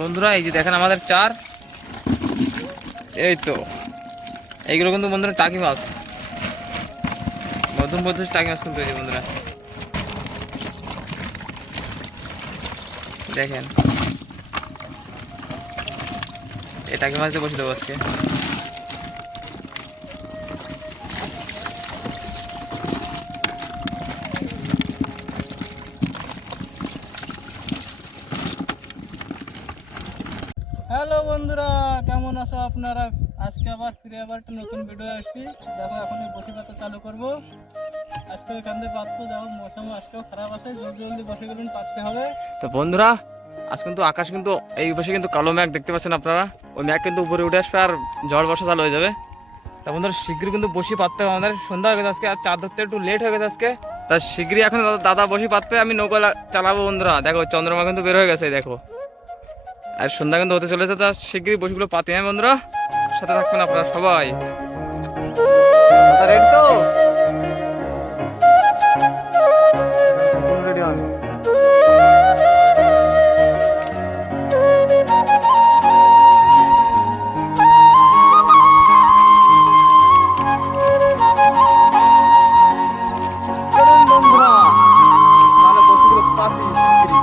বন্ধুরা এই যে দেখেন আমাদের চার, এই তো এইগুলো কিন্তু বন্ধুরা টাকি মাছ, নতুন পদ্ধতি টাকি মাছ কিন্তু এই যে বন্ধুরা দেখেন, এই টাকি মাছ দিয়ে বসে দেবো আজকে। হ্যালো বন্ধুরা, কেমন আছো আপনারা? আজকে আবার ফিরে একটা নতুন ভিডিও আসছি। দেখো এখন বসি পাতা চালু করব। আজকে এখান থেকে পাতবো। দেখো মৌসুম আজকেও খারাপ আছে, জলদি জলদি বসে গেলুন পাততে হবে। তো বন্ধুরা আজ কিন্তু আকাশ কিন্তু এই পাশে কিন্তু কালো মেঘ দেখতে পাচ্ছেন আপনারা, ওই মেঘ কিন্তু উপরে উঠে আসবে আর ঝড় বর্ষা চালু হয়ে যাবে। তা বন্ধুরা শীঘ্রই কিন্তু বসি পাততে হবে, আমাদের সন্ধ্যা হয়ে গেছে আজকে, আর চার ধরতে একটু লেট হয়ে গেছে আজকে। তা শীঘ্রই এখন দাদা বসি পাতবে, আমি নৌকা চালাবো। বন্ধুরা দেখো চন্দ্রমা কিন্তু বের হয়ে গেছে, দেখো আর সন্ধ্যা কিন্তু হতে চলেছে। তা শীঘ্রই বসিগুলো পাতি। হ্যাঁ বন্ধুরা, সাথে থাকবেন আপনারা সবাই। রেডি তো? রেডি হন। বন্ধুরা তাহলে বসিগুলো পাতি শীঘ্রই।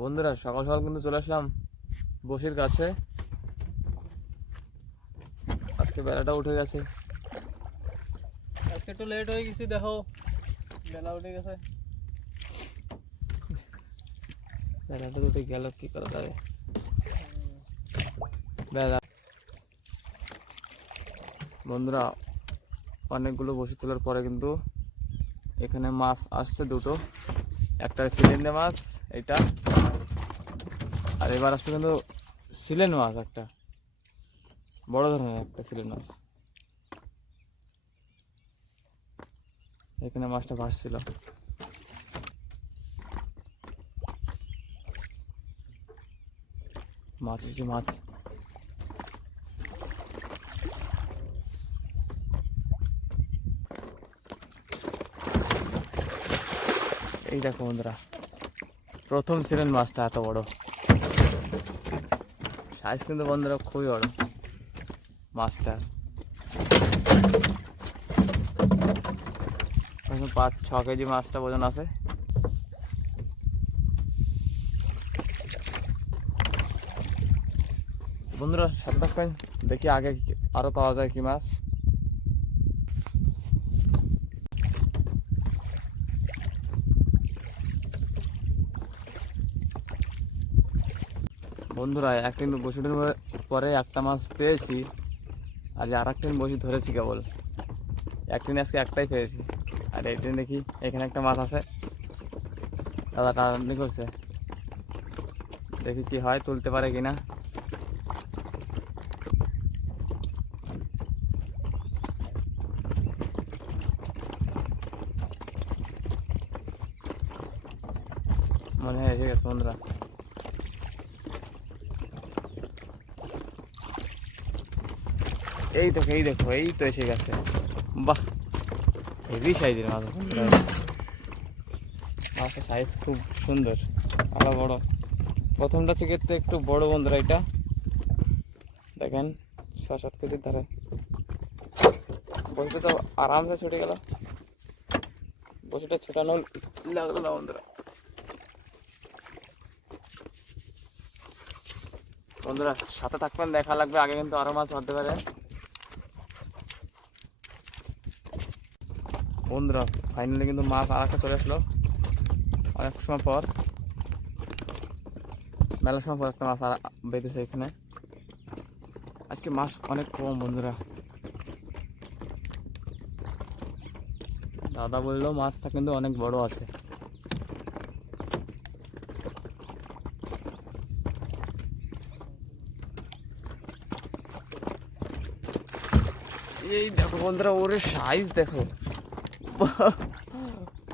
বন্ধুরা সকাল সকাল কিন্তু চলে আসলাম বসির কাছে, আজকে বেলাটা উঠে গেছে। আজকে একটু লেট হয়ে গেছি, দেখো বেলা উঠে গেছে। বেলাটা উঠে গেল, কি করা যাবে। বেলা বন্ধুরা অনেকগুলো বসি তোলার পরে কিন্তু এখানে মাছ আসছে দুটো, একটা সিলেন্ডে মাছ এইটা, আর এবার আসবে কিন্তু সিলেন্ড মাছ, একটা বড় ধরনের একটা সিলেন্ড মাছ। এখানে মাছটা ভাসছিল। মাছ এসেছে, মাছ। এই দেখো বন্ধুরা প্রথম ছিলেন মাছটা, এত বড় সাইজ কিন্তু বন্ধুরা খুবই বড় মাছটা। 5-6 কেজি মাছটা ওজন আছে। বন্ধুরা সাথে থাকবেন, দেখি আগে আরো পাওয়া যায় কি মাছ। বন্ধুরা একদিন বসিটির পরে একটা মাছ পেয়েছি, আর আর একদিন বসি ধরেছি কেবল। একদিন আজকে একটাই পেয়েছি, আর একদিন দেখি এখানে একটা মাছ আছে, দাদা টানাটানি করছে, দেখি কি হয়, তুলতে পারে কিনা। মনে হয় এসে গেছে বন্ধুরা। এই দেখো এই দেখো, এই তো এসে গেছে। বাহ, হেভি সাইজের মাছ বন্ধুরা, মাছের সাইজ খুব সুন্দর, ভালো বড়। প্রথমটা চিকের তো একটু বড় বন্ধুরা, এটা দেখেন 6-7 কেজির ধারে। বসিটা তো আরামসে ছুটে গেল, বসিটা ছুটানো লাগলো না বন্ধুরা। বন্ধুরা সাথে থাকবেন, দেখা লাগবে, আগে কিন্তু আরো মাছ ধরতে পারে। বন্ধুরা ফাইনালি কিন্তু মাছ আর একটা চলে আসলো অনেক সময় পর, মেলার সময় পর একটা মাছ আর বেঁধেছে এখানে। আজকে মাছ অনেক কম বন্ধুরা, দাদা বললো মাছটা কিন্তু অনেক বড় আছে। এই দেখো বন্ধুরা, ওরে সাইজ দেখো,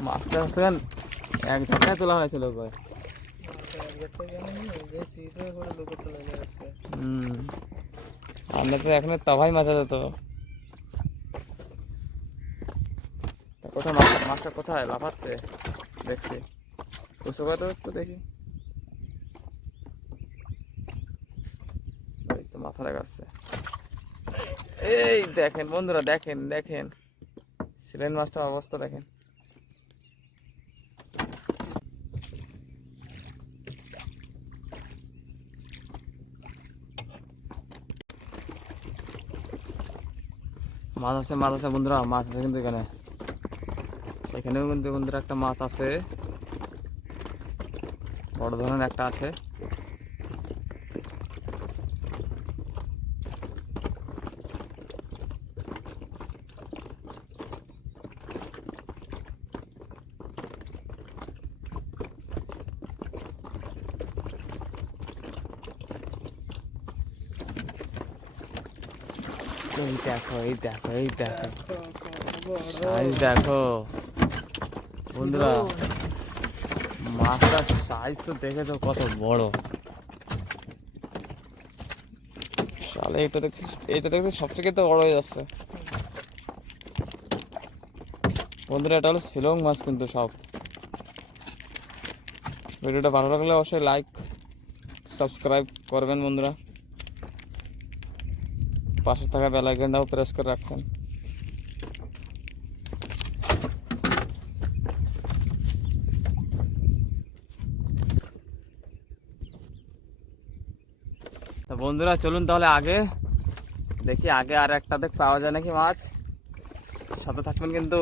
মাছটা হচ্ছে এক ঝাঁকায় তোলা হয়েছিল। আমাদের তো এখানে তাভাই মাছ আছে তো। কোথায় মাছটা কোথায় লাফাচ্ছে দেখছি, উঁচু করে তো একটু দেখি। এই তো মাথা দেখাচ্ছে। এই দেখেন বন্ধুরা, দেখেন দেখেন সিলেন মাছটার অবস্থা দেখেন। মাছ আছে বন্ধুরা, মাছ আছে কিন্তু এখানেও কিন্তু বন্ধুরা একটা মাছ আছে, বড় ধরনের একটা আছে। এই দেখো এই দেখো এই দেখো সাইজ দেখো বন্ধুরা, মাছটার সাইজ তো দেখেছো কত বড়। শালে এটা দেখছি সবথেকে তো বড় হয়ে যাচ্ছে বন্ধুরা। এটা হলো শিলং মাছ কিন্তু সব। ভিডিওটা ভালো লাগলে অবশ্যই লাইক সাবস্ক্রাইব করবেন বন্ধুরা, পাশে থাকা বেল আইকনটাও প্রেস করে রাখবেন। তো বন্ধুরা চলুন তাহলে আগে দেখি, আগে আর একটা দেখ পাওয়া যায় নাকি মাছ, সাথে থাকবেন কিন্তু।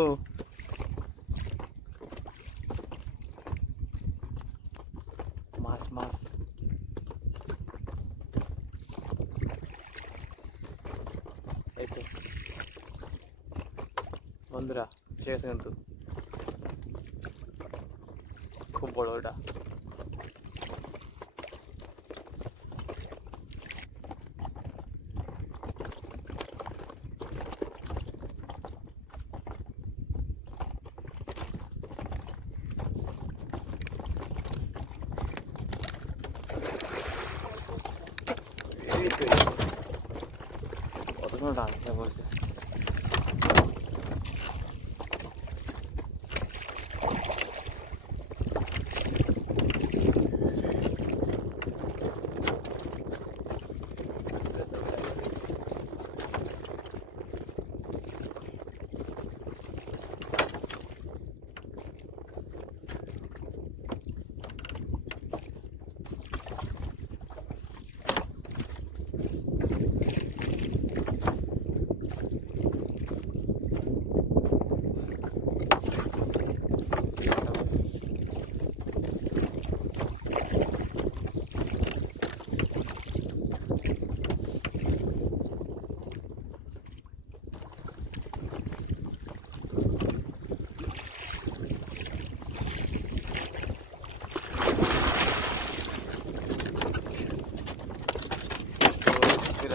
মাছ মাছ এই তো বন্ধুরা, ঠিক আছে কিন্তু খুব বড় ওটা। কতক্ষণ রাখতে বলছে।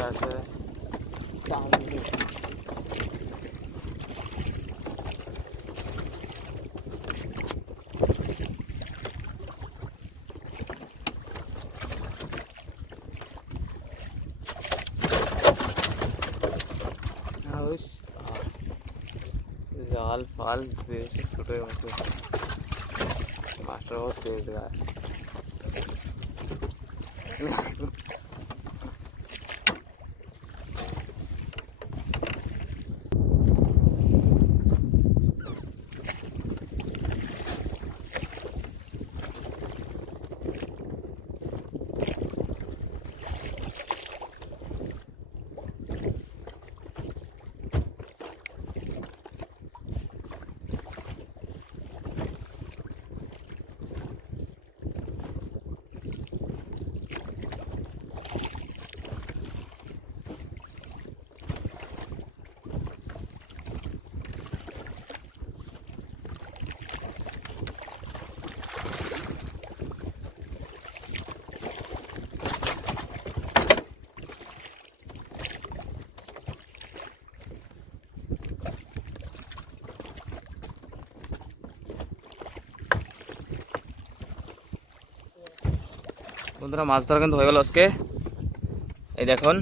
আছে হুস জাল ফাল বেশি ছোটো মতো মাছটা বহুত তেজ গায়ে বন্ধুরা মাছ ধরা কিন্তু হয়ে গেল আজকে। এই দেখুন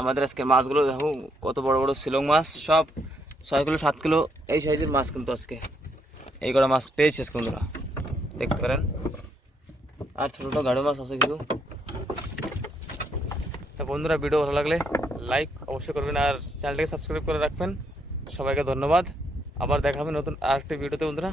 আমাদের আজকে মাছগুলো দেখো কত বড় বড় শিলং মাছ, সব 6 কিলো 7 কিলো এই সাইজের মাছ কিন্তু আজকে এই কটা মাছ পেয়েছি আজকে বন্ধুরা, দেখতে পারেন। আর ছোটো ছোটো গাড়ো মাছ আছে কিছু। তা বন্ধুরা ভিডিও ভালো লাগলে লাইক অবশ্যই করবেন আর চ্যানেলটাকে সাবস্ক্রাইব করে রাখবেন। সবাইকে ধন্যবাদ। আবার দেখা হবে নতুন আরেকটি ভিডিওতে বন্ধুরা।